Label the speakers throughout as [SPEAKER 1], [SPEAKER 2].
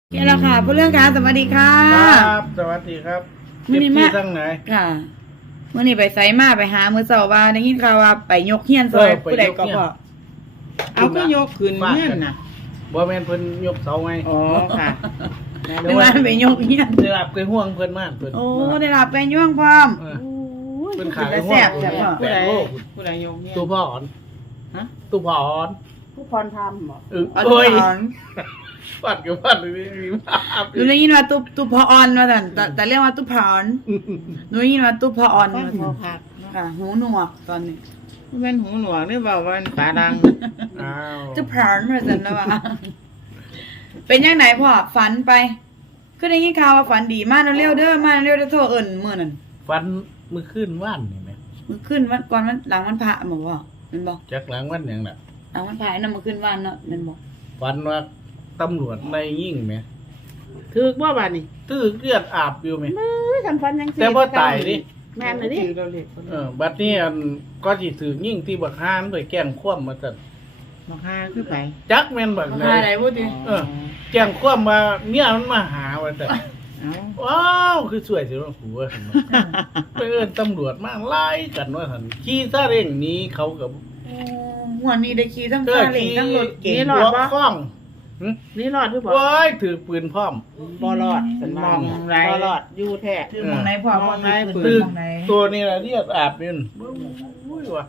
[SPEAKER 1] นี่แหละค่ะผู้เรื่องค่ะสวัสดีค่ะ
[SPEAKER 2] ครับสวัสดีครับ
[SPEAKER 1] มื้อนี้
[SPEAKER 2] เก็บ
[SPEAKER 1] มา
[SPEAKER 2] ที่ตั้งไหน
[SPEAKER 1] ค่ะมื่อนี้ไปไสมาไปหามื้อเช้าว่าได้ยินข่าวว่าไปยกเฮียนซอย
[SPEAKER 2] ไป
[SPEAKER 1] ผู้ใด
[SPEAKER 2] ยก
[SPEAKER 1] ก็
[SPEAKER 2] เฮียน
[SPEAKER 1] พอ
[SPEAKER 3] เอาก็ยกขึ้นเงื่อนน่ะ
[SPEAKER 2] บ่แม่นเพิ่นยกเสาไง
[SPEAKER 3] อ๋อค่ะ
[SPEAKER 1] นึกว่าไปยกเฮียน
[SPEAKER 2] ได้รับไปห่วงเพิ่นมากเพิ่น
[SPEAKER 1] โอ้ได้รับไปย่วงพร้อม
[SPEAKER 2] เออ
[SPEAKER 1] โอ้ย
[SPEAKER 2] เพิ่นขาย
[SPEAKER 1] แต่
[SPEAKER 2] ห่ว
[SPEAKER 1] แซ่
[SPEAKER 2] ง
[SPEAKER 1] บแต่พ่อ
[SPEAKER 2] แปดโล
[SPEAKER 3] ผู้ใดยกเนี่ย
[SPEAKER 2] ตู้พ่ออ่อน
[SPEAKER 3] ฮะ
[SPEAKER 2] ตู้พ่ออ่อน
[SPEAKER 3] ผู้พรทำเหรอ
[SPEAKER 1] อัน
[SPEAKER 2] โอ้ย
[SPEAKER 1] นี้อ่อน
[SPEAKER 2] ปัดกับปัดมีภาพ
[SPEAKER 1] หนูได้ยินว่าตุ๊พออ่อนว่าแต่เรียกว่าตุ๊พอนหนูได้ยินว่าตุ๊พออ่อน
[SPEAKER 3] ฟัง
[SPEAKER 1] ว่า
[SPEAKER 3] พอผัก
[SPEAKER 1] ค่ะหูหนวกตอนนี้
[SPEAKER 3] เป็นหูหนวกนี่บอกว่าปลาดัง
[SPEAKER 2] อ้าว
[SPEAKER 1] ตุ๊พอนว่าซั่นแล้วว่าเป็นยังไงพ่อฝันไปคือได้ยินข่าวว่าฝันดีมากเร็วๆเด้อมาเร็วๆเด้อโทรเอิ้นมื้อนั้น
[SPEAKER 2] ฟันมือขึ้นว่านนี่แม่
[SPEAKER 1] มันขึ้นวันก่อนวันหลังวันพระบอกว่ามันบอก
[SPEAKER 2] จักหลังวันหยังน่ะ
[SPEAKER 1] หลังวันพระนั่นมันขึ้นวันเนาะมันบอก
[SPEAKER 2] ฟันว่าตำรวจในยิ่งแม่
[SPEAKER 3] ถือว่าบ้านนี่
[SPEAKER 2] ตื้อเลือดอาบอยู่แม่
[SPEAKER 3] คันฟันยัง
[SPEAKER 2] แต่บ่ตายดิ
[SPEAKER 3] แม่นเลยดิ
[SPEAKER 2] บัดนี้อันก็สิถือยิ่งที่บักฮานไปแกล้งคว่ำมาซั่น
[SPEAKER 3] บอกหาคือไป
[SPEAKER 2] จักแม่นบัก
[SPEAKER 1] มัน
[SPEAKER 2] ไหน
[SPEAKER 1] พาอะไรพูดดิ
[SPEAKER 2] เออ แจ้งความมาเมียมันมาหาว่าแต่
[SPEAKER 3] เอา
[SPEAKER 2] ว้าวคือสวยสิว่าผัวเห็นไหมไปเอิ้นตำรวจมาไล่กันว่าท่านขี่ซาเร่งหนี้เขากับ
[SPEAKER 1] โอ้หัวนี้ได้ขี่ทั้งซาเล้งทั้งรถเก๋ง
[SPEAKER 2] หัวคล้องหึ
[SPEAKER 3] นี่รอดหรือเปล่า
[SPEAKER 2] ว้ายถือปืนพร้อม
[SPEAKER 3] บ่รอดสันมองไรบ่รอดอยู่แท้
[SPEAKER 1] คือมองไหนพ่อมองไหนปื
[SPEAKER 2] ตื
[SPEAKER 1] น
[SPEAKER 2] อ
[SPEAKER 1] มองไหน
[SPEAKER 2] ตัวนี้แหละที่อาบนี่นโอ้ยว่ะ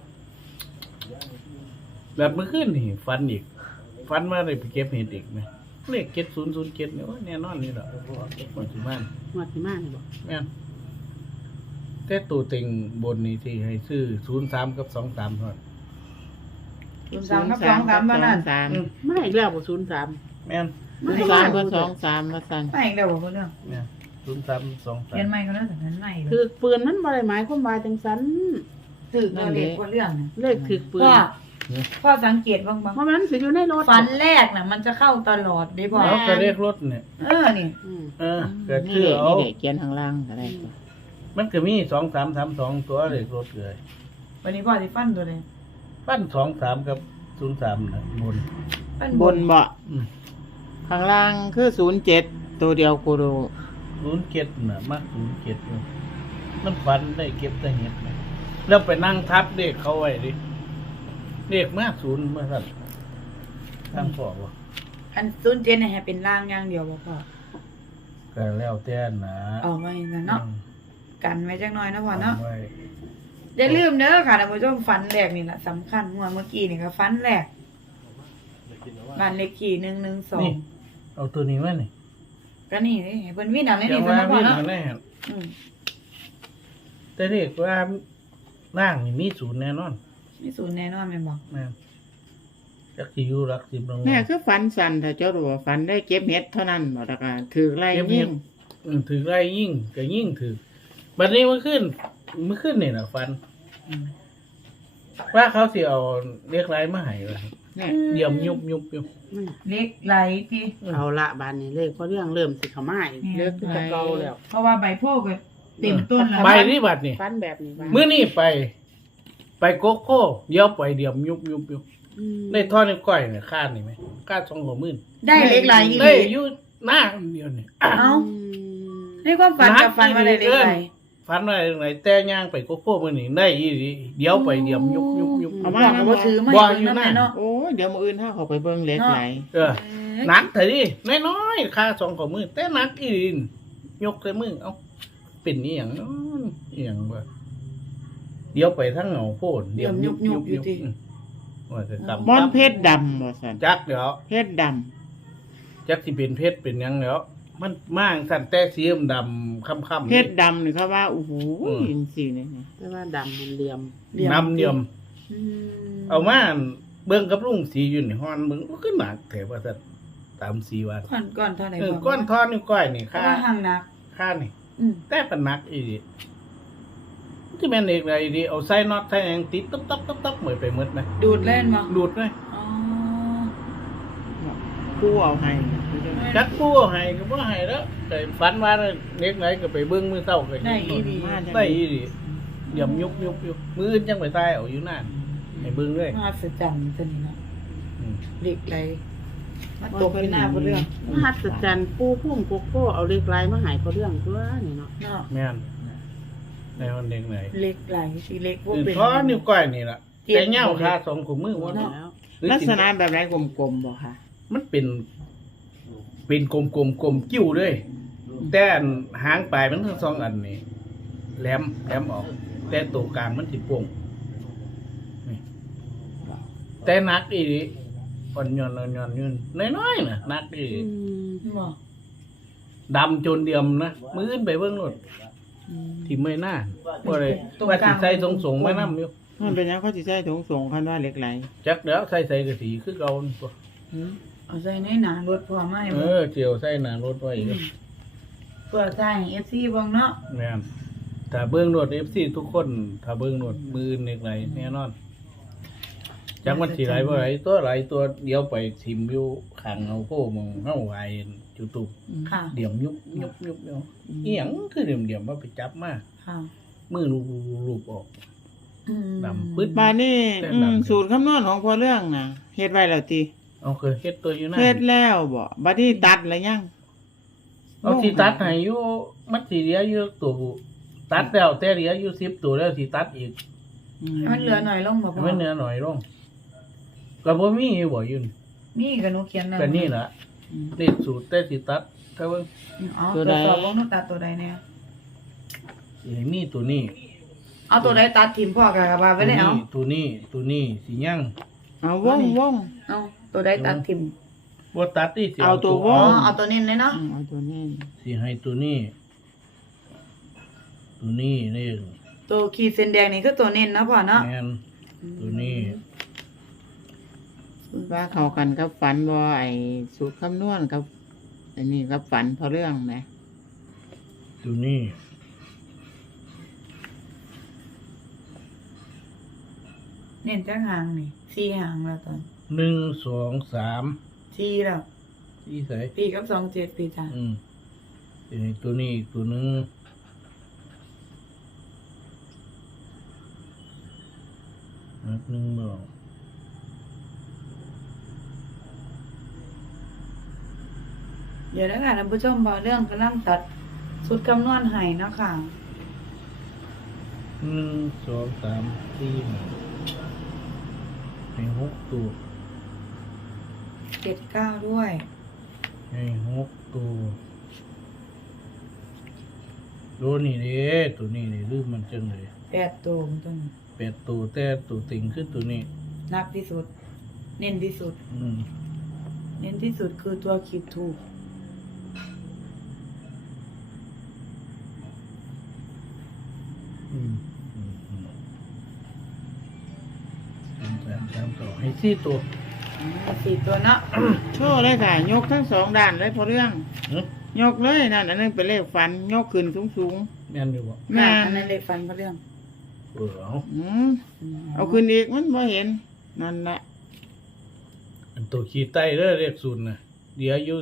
[SPEAKER 2] แบบเมื่อคืนนี่ฟันอีกฟันมาได้ไปเก็บเห็ดอีกไหมเลข7007เนี่ยว่าแน่นอนนี่แหละปัจจุบัน
[SPEAKER 3] หมดที่มากเลยบอก
[SPEAKER 2] แม่นแต่ตัวเต็งบนนี้ที่ให้ซื้อ03กับ23เท่านั้น
[SPEAKER 1] 03กับ23บ้านนั่น
[SPEAKER 3] 3ไม่อีกแล้วบ่03
[SPEAKER 2] แม่น
[SPEAKER 1] ไม่
[SPEAKER 3] สามก็23มาสั่น
[SPEAKER 1] ไม่เดี๋ยวบอกเรื่อง
[SPEAKER 2] แม่น03
[SPEAKER 1] เรียน
[SPEAKER 2] 23
[SPEAKER 1] ใหม่ก็แล้วแต่นั้นใหม่เล
[SPEAKER 3] ถื
[SPEAKER 1] ย
[SPEAKER 3] อปืนมันบ่ได้หมายความว่าจังซั่น
[SPEAKER 1] ถือตัวเล็กกว่าเรื่องนะ
[SPEAKER 3] เลขถือปืน
[SPEAKER 1] พ่อสังเกตบ้าง
[SPEAKER 3] เพราะมันสิอยู่ในรถ
[SPEAKER 1] ฝันแรกน่ะมันจะเข้าตลอดได้พ่อ
[SPEAKER 2] แล้วก็เรียกรถเนี่ย
[SPEAKER 1] นี่
[SPEAKER 3] อืม
[SPEAKER 2] ก็
[SPEAKER 3] นี่
[SPEAKER 2] คือ
[SPEAKER 3] เด็ก
[SPEAKER 2] เอา
[SPEAKER 3] นี่เด็กเขียนข้างล่างอะไรก็
[SPEAKER 2] มันก็มี2332ตัวเรียกรถเลย
[SPEAKER 1] วันนี้พ่อสิฟันตัวเลย
[SPEAKER 2] ปั้น23กับ03นะบน
[SPEAKER 1] ฟัน
[SPEAKER 3] บนเบาะ
[SPEAKER 2] อืม
[SPEAKER 3] ข้างล่างคือ07ตัวเดียวกูดู
[SPEAKER 2] 07น่ะมัก07เลยมันฝันได้เก็บแต่เห็ดนะแล้วไปนั่งทับเด็กเขาไว้ดิเด็กมาก0มาสั่นตั้งพ่อบ่
[SPEAKER 1] อัน07เนี่ยให้เป็นร่างอย่างเดียวบ่พ่อ
[SPEAKER 2] ก็แล้วแต่นะ
[SPEAKER 1] เอาไว้นะเนาะกันไว้จักหน่อยนะพ่อเนาะ
[SPEAKER 2] ไว้
[SPEAKER 1] อย่าลืมเด้อค่ะท่านผู้ชมฟันแรกนี่แหละสำคัญเมื่อกี้นี่ก็ฟันแรกบ้านเลขที่
[SPEAKER 2] นี่
[SPEAKER 1] 112
[SPEAKER 2] เอาตัวนี้ไว้นี่
[SPEAKER 1] ก็นี่นี่ให้เพิ่นวินเอาเลย
[SPEAKER 2] จะ
[SPEAKER 1] นี่
[SPEAKER 2] ว่า
[SPEAKER 1] สำพ่อ
[SPEAKER 2] มี
[SPEAKER 1] เนาะ
[SPEAKER 2] หาแน่
[SPEAKER 1] อืม
[SPEAKER 2] แต่เด็กว่าร่างนี่มี0แน่นอน
[SPEAKER 1] มีศูนย์แน่นอนแม่นบ่
[SPEAKER 2] แม่นจักสิอยู่รักสิบลง
[SPEAKER 3] แม่คือฝันสั่นถ้าเจ้ารู้ว่าฝันได้เก็บเห็ดเท่านั้นบ่ตะกาถือไล่ยิ่ง
[SPEAKER 2] ถือไรยิ่งก็ยิ่งถือบัดนี้เมื่อขึ้นนี่น่ะฟัน ว่าเขาสิเอาเรียกไรมาให้ว่า
[SPEAKER 3] เนี่ย
[SPEAKER 2] เดี่ยมยุบอยู่
[SPEAKER 1] เล็กไหลติ
[SPEAKER 3] เอาละบานนี้เลขเพราะเรื่องเริ่มสิเข้ามาอีกเลิกจะเก่าแล้ว
[SPEAKER 1] เพราะว่าใบโพก็เต็มต้นแล้ว
[SPEAKER 2] ไปนี่บัดนี่
[SPEAKER 3] ฝันแบบนี้บ้าง
[SPEAKER 2] มื้อนี้ไปโกโก้เดี๋ยวไปเดี่ยมยุบได้ท่อนิ้วก้อยเนี่ยค่านี่ไหมค่า20,000
[SPEAKER 1] ได้เล็กไหลอีก
[SPEAKER 2] ได้อยู่หน้าเดียวนี่
[SPEAKER 1] เอ้าในความฝันกับฝันว่าได้เล็กไหล
[SPEAKER 2] ฝันว่าไหนแต่ย่างไปโกโก้มื้อนี้ได้อีหลีเดี๋ยวไปเดี่ยมยุบ
[SPEAKER 3] เอา
[SPEAKER 1] บ
[SPEAKER 3] มา
[SPEAKER 1] อกก็บ่ถือมา
[SPEAKER 2] บ่
[SPEAKER 1] ให้
[SPEAKER 2] อยู่
[SPEAKER 1] เบิ่ง
[SPEAKER 2] นั่
[SPEAKER 1] นำ
[SPEAKER 2] น
[SPEAKER 1] เนาะ
[SPEAKER 3] โอ้ยเดี๋ยวมื้ออื่นถ้าเขาไปเบิ่งเล็กไหล
[SPEAKER 2] เออหนักเถอะดิน้อยๆค่า20,000แต่หนักอีหลียกใส่มือเอ้าเป็นอีหยังเนาะอีหยังวะเดี๋ยวไปทั้งเหงาโพดเดี๋ยวยุบว่าจะกำ
[SPEAKER 3] ม่อนเพชรดำบ่ซั่น
[SPEAKER 2] จักเดี๋ยว
[SPEAKER 3] เพชรดำ
[SPEAKER 2] จักสิเป็นเพชรเป็นหยังแล้วมันมากสั่นแต่สีดำค่ำๆ
[SPEAKER 3] เพชรดำนี่เขาว่าโอ้โห
[SPEAKER 2] อืม
[SPEAKER 3] จริงๆเนี่ยแต่ว่าดำมันเหลี่ยม
[SPEAKER 2] น้ำเนียม
[SPEAKER 1] อืม
[SPEAKER 2] เอามาเบิ่งกับลุงสีอยู่ในห้อนเบิ่งก็หนักแถวว่าสั่นตามสีว่า
[SPEAKER 1] ก่อนเท่าไหร่
[SPEAKER 2] ก้อนทอนนิ้วก้อยนี่
[SPEAKER 1] ค่า
[SPEAKER 2] ค่า
[SPEAKER 1] ห่างนัก
[SPEAKER 2] ค่านี่
[SPEAKER 1] อืม
[SPEAKER 2] แต่เป็นหนักอีดิที่แม่นเอกอะไรดีเอาใส่น็อตใส่หยังติดต๊บเหมือนไปหมดนะ
[SPEAKER 1] ดูดเล่นมา
[SPEAKER 2] ดูดเลย
[SPEAKER 1] อ๋อ
[SPEAKER 3] กู้เอาให้
[SPEAKER 2] จักผู้ให้ก็บ่ให้แล้วแต่ฝันว่าเล็กไหนก็ไปเบิ่งมื้อเช้าก็
[SPEAKER 1] ได้อีดี
[SPEAKER 2] ได้อีดิเดี๋ยวยุบมื้ออื่นจังไปใส่เอาอยู่นั่นให้เบิ่งเลย
[SPEAKER 1] มหัศจรรย์ตัวนี้เนาะ
[SPEAKER 2] อืม
[SPEAKER 1] เล็กไหลมาตกอยู่หน้าบ่เรื่อง
[SPEAKER 4] มหัศจรรย์ปูพุ่มโกโก้เอาเลขลายมาใหายเขาเรื่องตัวนี่เนาะ
[SPEAKER 1] เนาะ
[SPEAKER 2] แม่นในวันเด็กไหน
[SPEAKER 1] เล็กหลายสิเล็กบ่เป็น
[SPEAKER 2] เพราะนิ้วก้อยนี่ล่ะ
[SPEAKER 1] เจ็บ
[SPEAKER 2] แต่เหย้าคาสองของมือว่า
[SPEAKER 4] แล้
[SPEAKER 2] เนาะ
[SPEAKER 4] ว
[SPEAKER 2] หรือ
[SPEAKER 3] ลัก
[SPEAKER 2] สิ
[SPEAKER 3] ษณะแบบไหนกลมๆบ่ค่ะ
[SPEAKER 2] มันเป็นกลมกิ้วด้วยแต่อันหางปลายมันทั้งสองอันนี่แหลมออก แต่ตัวกลางมันสิโป่งนี่แต่หนักอีหลีอ่อนๆยืนน้อยๆน่ะหนักอีหลี
[SPEAKER 1] บ่
[SPEAKER 2] ดำจนเดียมนะมื้ออื่นไปเบิ่งรถที่ไม่น่าบ่ได้ว่าสิใส่สงๆมานำอยู่
[SPEAKER 3] มันเป็นหยังเขาสิใช้ถุงส่งคันว่าเหล็กไหล
[SPEAKER 2] จักแล้วใส่กะสีคือเก่านั่นตัว
[SPEAKER 1] เอาใส่ในหนารถพอไหม
[SPEAKER 2] เจียวใส่หน้ารถไว้อีก
[SPEAKER 1] เพื่อใส่ให้ FC เบิ่งเนาะ
[SPEAKER 2] แม่นถ้าเบิ่งรถ FC ทุกคน ถ้าเบิ่งรถมืออื่นเล็กไหลแน่นอนจักมันสิไหลบ่ไหลตัวเดียวไปทิ่มอยู่ข้างเอาโพมองเฮาไหวจุตุบ
[SPEAKER 1] ค่ะ
[SPEAKER 2] เดี่ยมยุบเนาะอีหยังคือเดี่ยมว่าไปจับมา
[SPEAKER 1] ค่ะ
[SPEAKER 2] มือลูบออก
[SPEAKER 1] อืม
[SPEAKER 2] ดำปึ๊ด
[SPEAKER 3] บาดนี้
[SPEAKER 2] แต่ดำ
[SPEAKER 3] สูตรคำนวณของพอเรื่องน่ะเฮ็ดไว้แล้วติ
[SPEAKER 2] เอาเคยเฮ็ดตัวอยู่นะ
[SPEAKER 3] เฮ็ดแล้วบ่บัดนี้ตัดแล้วยัง
[SPEAKER 2] เอาสิตัดให้อยู่มันสิเหลืออยู่ตัวตัดแล้วแต่เหลืออยู่10ตัวแล้วสิตัดอีก
[SPEAKER 1] ให้มันเหลือหน่อยลงบ่พ
[SPEAKER 2] ให้
[SPEAKER 1] อ
[SPEAKER 2] มันเหลือหน่อยลงก็บ่มีบ่อยู่นี่
[SPEAKER 1] มีก็หนูเขียนแล้ว
[SPEAKER 2] ก็นี่ล่ะเลขสูตรแต่สิตัดถ้าเบิ่ง
[SPEAKER 1] อ๋อตรวจสอบวงหนูตัดตัวใดแน่
[SPEAKER 2] สิให้มีตัวนี้
[SPEAKER 1] เอาตัวใดตัดทิ่มพ่อกะบาไว้ได้เอา
[SPEAKER 2] ตัวนี้สิยัง
[SPEAKER 3] เอาวง
[SPEAKER 1] เอาตัวใดตัดทิ่ม
[SPEAKER 2] บ่ตัดนี่สิ
[SPEAKER 3] เอาตัวว
[SPEAKER 1] อ๋อง เอาตัวเน้นเลยเนาะ
[SPEAKER 3] เอาตัวนี้
[SPEAKER 2] สิให้ตัวนี้นี่
[SPEAKER 1] ตัวขีดเส้นแดงนี่คือตัวเน้นเนาะพ่อเนาะ
[SPEAKER 2] แม่นตัวนี้
[SPEAKER 3] ว่าเข้ากันกับฝันบ่ไอ้สูตรคำนวณกับอันนี้กับฝันพอเรื่องนะ
[SPEAKER 2] ตัวนี้
[SPEAKER 1] เน้นจักหางนี่4หางแล้วตอน
[SPEAKER 2] 1 2 3
[SPEAKER 1] 4แล้ว
[SPEAKER 2] ที่ใส่
[SPEAKER 1] ปีกับ27ปีจ้ะ
[SPEAKER 2] สิให้ตัวนี้อีกตัวหนึงนับหนึ่งบ่
[SPEAKER 1] เดี๋ยวนะคะท่านผู้ชมพอเรื่องกำลังตัดสุดคำนวณให้เนาะค่ะ
[SPEAKER 2] 1 2 3 4ให้6ตัว
[SPEAKER 1] 79ด้วย
[SPEAKER 2] ให้6ตัวตัวนี้เด้ตัวนี้นี่ลืมมันจังเลย
[SPEAKER 1] 8ตัวมันต้อง
[SPEAKER 2] 8ตัวแต่ตัวติ่งคือตัวนี้
[SPEAKER 1] นักที่สุด เน้นที่สุด เน้นที่สุดคือตัวขีดถูก
[SPEAKER 2] 3 ให้4ตัว
[SPEAKER 1] 4ตัวเนาะ
[SPEAKER 3] โชว์เลยค่ะ ยกทั้งสองด้านเลยพอเรื่อง
[SPEAKER 2] หึ
[SPEAKER 3] ยกเลยนั่นอันนึงเป็นเลขฝันยกขึ้นสูง
[SPEAKER 2] แม่นอยู่บ่
[SPEAKER 3] ๆแม่
[SPEAKER 1] อันนั้นเลขฟันพระเรื่อง
[SPEAKER 2] เอา
[SPEAKER 3] เอาขึ้นอีกมันบ่เห็นนั่นแหละ
[SPEAKER 2] อันตัวขี้ใต้เด้อเรียกศูนย์น่ะเดี๋ยวอยู่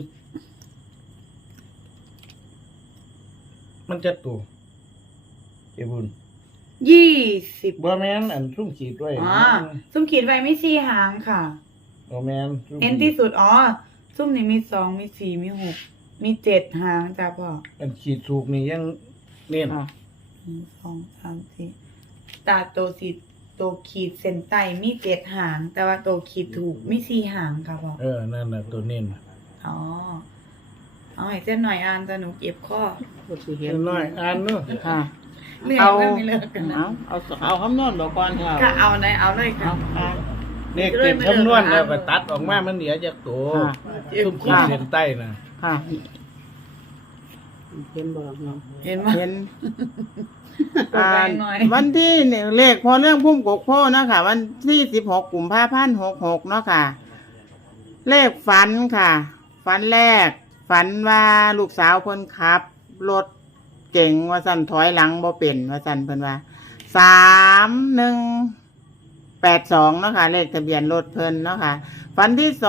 [SPEAKER 2] มันจะตัวเจ้าบุญ
[SPEAKER 1] 20
[SPEAKER 2] บ่แม่นอันซุ่มขีดไว้
[SPEAKER 1] อ๋อซุ่มขีดไว้ไม่4หางค่ะ
[SPEAKER 2] บ่แม่นซุ่ม
[SPEAKER 1] เน้นที่สุดอ๋อซุ่มนี่มี2มี4มี6มี7หางจ้ะพ่อ
[SPEAKER 2] อันขีดถูกนี่ยังเน้น
[SPEAKER 3] อ่ะ
[SPEAKER 1] 1 2 3 4ตาตัวขีดเส้นใต้มี7หาง แต่ว่าตัวขีดถูกมี4หางค่ะพ่อ
[SPEAKER 2] นั่นน่ะตัวเน้น
[SPEAKER 1] อ๋อเอาให้เส้นหน่อยอ่านแต่หนูเก็บข้อ
[SPEAKER 3] ก็สิเห็
[SPEAKER 2] เห็
[SPEAKER 3] น
[SPEAKER 2] นน้อยอ่านเนาะ
[SPEAKER 3] ค่ะ
[SPEAKER 1] เรื่อง
[SPEAKER 3] เอา
[SPEAKER 1] ไม่เลิกกันนะ
[SPEAKER 3] เอาคำนวณบอกก่อนค่ะ
[SPEAKER 1] ค่ะเอาเลยเอาเลยค่ะ
[SPEAKER 3] อ่ะ
[SPEAKER 2] เลขเต็มคำนวณแล้วก็ตัดออกมามันเหลือจากตัว
[SPEAKER 3] ค่ะ
[SPEAKER 2] ซุ่มขีดเส้นใต้น่ะ
[SPEAKER 3] ค่ะ
[SPEAKER 4] เพิ่นบอกเนาะ
[SPEAKER 1] เห็นไหม
[SPEAKER 3] เห็น
[SPEAKER 1] กดแรงหน่อย
[SPEAKER 3] วันที่เนี่ยเลขพอเรื่องพุ่มกกโพนะคะวันที่16 กุมภาพันธ์66เนาะค่ะ เลขฝันค่ะ ฝันแรก ฝันว่าลูกสาวคนขับ รถเก่งว่าสั่นถอยหลังบ่เป็นว่าสั่นเพิ่นว่า3182เนาะค่ะ เลขทะเบียนรถเพิ่นเนาะค่ะ ฝันที่2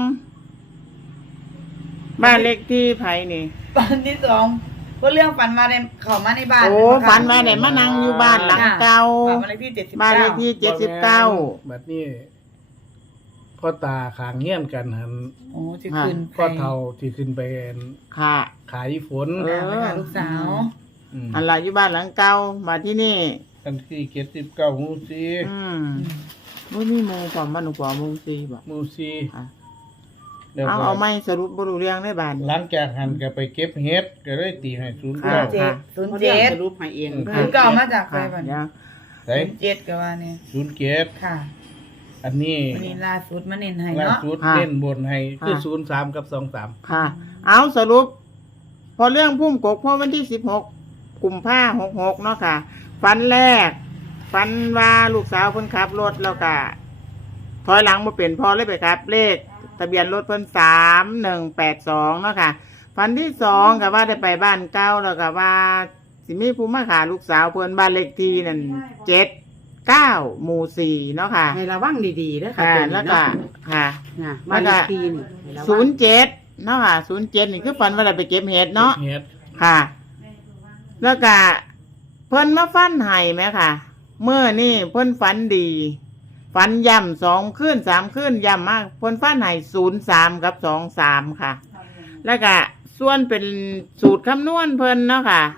[SPEAKER 3] บ้านเลขที่ไผนี่
[SPEAKER 1] ตอนที่2ก็เรื่องฝันมาในเข้ามาในบ้าน
[SPEAKER 3] โอ้
[SPEAKER 1] นะคะ
[SPEAKER 3] ฝันว่าได้มานั่งอยู่บ้านหลังเก่า
[SPEAKER 1] บ้านเลขที่79
[SPEAKER 3] บ้านเลขที่79
[SPEAKER 2] บัดนี้พ่อตาขางเงี้ยนกันหัน
[SPEAKER 1] โอ้ที่ขึ้นไป
[SPEAKER 2] พ่อเฒ่าที่ขึ้นไป
[SPEAKER 3] ค่ะ
[SPEAKER 2] ขายฝน
[SPEAKER 3] เออ
[SPEAKER 1] ไปหาลูกสาว
[SPEAKER 2] ม
[SPEAKER 3] อันละอยู่บ้านหลังเก่ามาที่นี่
[SPEAKER 2] กันที่79หมู่
[SPEAKER 3] บ่มีหมู่พร้อมบ้านหนูปอหมู่4บ่
[SPEAKER 2] 4หมู่4
[SPEAKER 3] ค่ะ
[SPEAKER 2] แล้วก็
[SPEAKER 3] เอาไม่สรุปบ่รู้เรื่องได้บาด
[SPEAKER 2] หลังจากหันก็ไปเก็บเห็ดก็เลยตีให้
[SPEAKER 3] ค่ะ
[SPEAKER 2] 09
[SPEAKER 1] 07
[SPEAKER 4] เขาเรื่อง
[SPEAKER 1] 07
[SPEAKER 4] สรุปให้เอง
[SPEAKER 1] ศูนย์เก้ามาจากใคร
[SPEAKER 3] ค่ะ
[SPEAKER 1] บ้าง
[SPEAKER 3] เดี๋ยว
[SPEAKER 2] ใส่
[SPEAKER 1] 07ก็ว่าเนี่ย
[SPEAKER 2] 07
[SPEAKER 1] ค่ะ
[SPEAKER 2] อันนี้
[SPEAKER 1] วันนี้ล่าสุดมาเน้นให้
[SPEAKER 2] ล่า
[SPEAKER 1] เนาะ
[SPEAKER 2] สุด
[SPEAKER 3] ค่ะ
[SPEAKER 2] เล่นบนให้คือ
[SPEAKER 3] ค่ะ
[SPEAKER 2] 03กับ23
[SPEAKER 3] ค่ะ เอาสรุป พอเรื่องพุ่มกกพอวันที่16กุมภาพันธ์66เนาะค่ะฝันแรกฝันว่าลูกสาวเพิ่นขับรถแล้วก็ถอยหลังบ่เป็นพอเลยไปครับ เลขทะเบียนรถเพิ่น3182เนาะค่ะฝันที่2ก็ว่าได้ไปบ้านเก่าแล้วก็ว่าสิมีผู้มาขาลูกสาวเพิ่นบ้านเลขที่นั่น79หมู่4เนาะค่ะ
[SPEAKER 4] ให้ระวังดีๆเด้อค่ะ
[SPEAKER 3] ค่ะ
[SPEAKER 4] ตัวนี้
[SPEAKER 3] แล้วก็
[SPEAKER 4] เนาะ
[SPEAKER 3] ค่ะ
[SPEAKER 4] นะบ้านเลขที่นี่ให้ระวัง
[SPEAKER 3] 07เนาะค่ะ07นี่คือฝันว่าได้ไปเก็บเห็ดเนาะ
[SPEAKER 2] เห็ด
[SPEAKER 3] ค่ะ แล้วก็เพิ่นมาฟันไห้ไหมค่ะเมื่อนี่เพิ่นฝันดี ฝันย่ำ2 คืน 3 คืนย่ำมากเพิ่นฟันไห้03กับ23ค่ะ แล้วก็ส่วนเป็นสูตรคำนวณเพิ่นเนาะค่ะ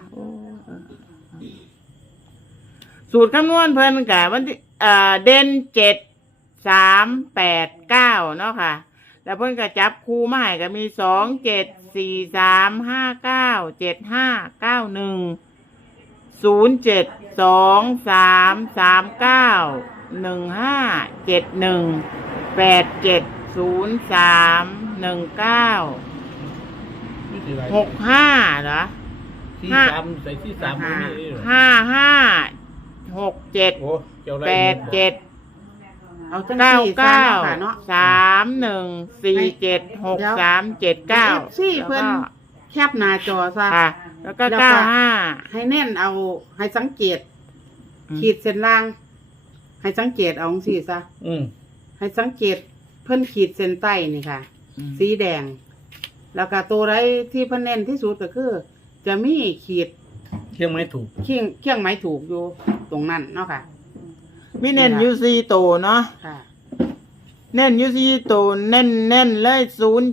[SPEAKER 3] สูตรคำนวณเพิ่นกะวันที่เด่น7 3 8 9เนาะค่ะ แล้วเพิ่นก็จับคู่มาให้ก็มี2 7 4 3 5 9 7 5 9 1 0 7 2 3 3 9 1 5 7 1 8 7 0 3 1 9
[SPEAKER 2] นี่สิไร
[SPEAKER 3] 6 5เหรอ
[SPEAKER 2] ที่
[SPEAKER 3] ห้า
[SPEAKER 2] 3ใส่ที่3บ่มีเลยเหรอ
[SPEAKER 3] 5 5 6 7
[SPEAKER 2] โอ้เจ้าไร
[SPEAKER 3] 8 7
[SPEAKER 4] เอาจัง
[SPEAKER 3] 9
[SPEAKER 4] สี่ซะ
[SPEAKER 3] 9
[SPEAKER 4] เนาะค่ะเนาะ
[SPEAKER 3] 3 1 4 7 6 3 7 9
[SPEAKER 4] ซี่เพิ่นแคบหน้าจอซะ
[SPEAKER 3] ค่ะ แล้วก็
[SPEAKER 4] แล้วก็
[SPEAKER 3] 95
[SPEAKER 4] ให้แน่นเอาให้สังเกต
[SPEAKER 3] อืม
[SPEAKER 4] ขีดเส้นล่าง ให้สังเกตเอาจังซี่ซะ
[SPEAKER 2] อืม
[SPEAKER 4] ให้สังเกตเพิ่นขีดเส้นใต้นี่ค่ะ สีแดง แล้วก็ตัวไรที่เพิ่นเน้นที่สุดก็คือ จะมีขีด
[SPEAKER 2] เที่ยงไม่ถูก
[SPEAKER 4] เคียงไม้ถูกอยู่ตรงนั้นเนาะค่ะ
[SPEAKER 3] มีเน้นอยูซีโตวเนาะ
[SPEAKER 4] ค่ะ
[SPEAKER 3] เน้นอยูซีโตวเน้นเลย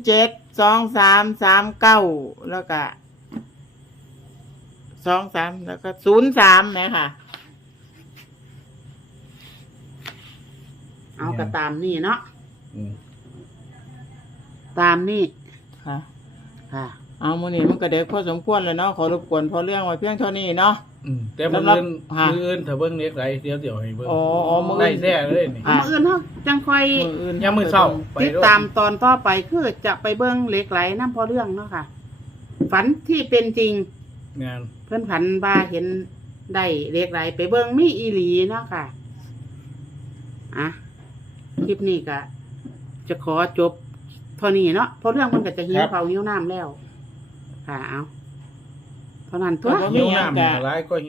[SPEAKER 3] 072339แล้วก็23แล้วก็03นะค่ะ
[SPEAKER 4] เอาก็ตามนี่เนาะ
[SPEAKER 2] อืม
[SPEAKER 4] ตามนี่
[SPEAKER 3] ค่ะ
[SPEAKER 4] ค่ะ
[SPEAKER 3] เอามื้อนี้มันก็เด็กพอสมควรแล้วเนาะขอรบกวนพอเรื่องไว้เพียงเท่านี้เนาะ
[SPEAKER 2] แต่มื้อ
[SPEAKER 3] สำหรับ
[SPEAKER 2] อื่น
[SPEAKER 3] ฮะ
[SPEAKER 2] มื้ออื่นถ้าเบิ่งเล็กไรเดี๋ยวให้เบิ่ง
[SPEAKER 3] อ๋อมื้อ
[SPEAKER 2] ได้
[SPEAKER 3] อื่น
[SPEAKER 2] แท้เลยนี่
[SPEAKER 4] เอามาอื่นเฮาจังค่อย
[SPEAKER 3] มื้ออื่น
[SPEAKER 2] ยามมื้อเช้าไป
[SPEAKER 4] ติด
[SPEAKER 2] ด้วย
[SPEAKER 4] ตามตอนต่อไปคือจะไปเบิ้งเหล็กไหลน้ำพอเรื่องเนาะค่ะ ฝันที่เป็นจริง
[SPEAKER 2] งาน
[SPEAKER 4] เพื่อนฝันว่าเห็นได้เหล็กไหลไปเบิ้งมีอีหลีเนาะค่ะอ่ะคลิปนี้ก็จะขอจบเท่านี้เนาะเพราะเรื่องมันก็จะหิวเผาหิวน้ำแล้ว ค่ะเอาเท่านั้นตัว
[SPEAKER 3] ครับ
[SPEAKER 2] หิวน้ำหลายก็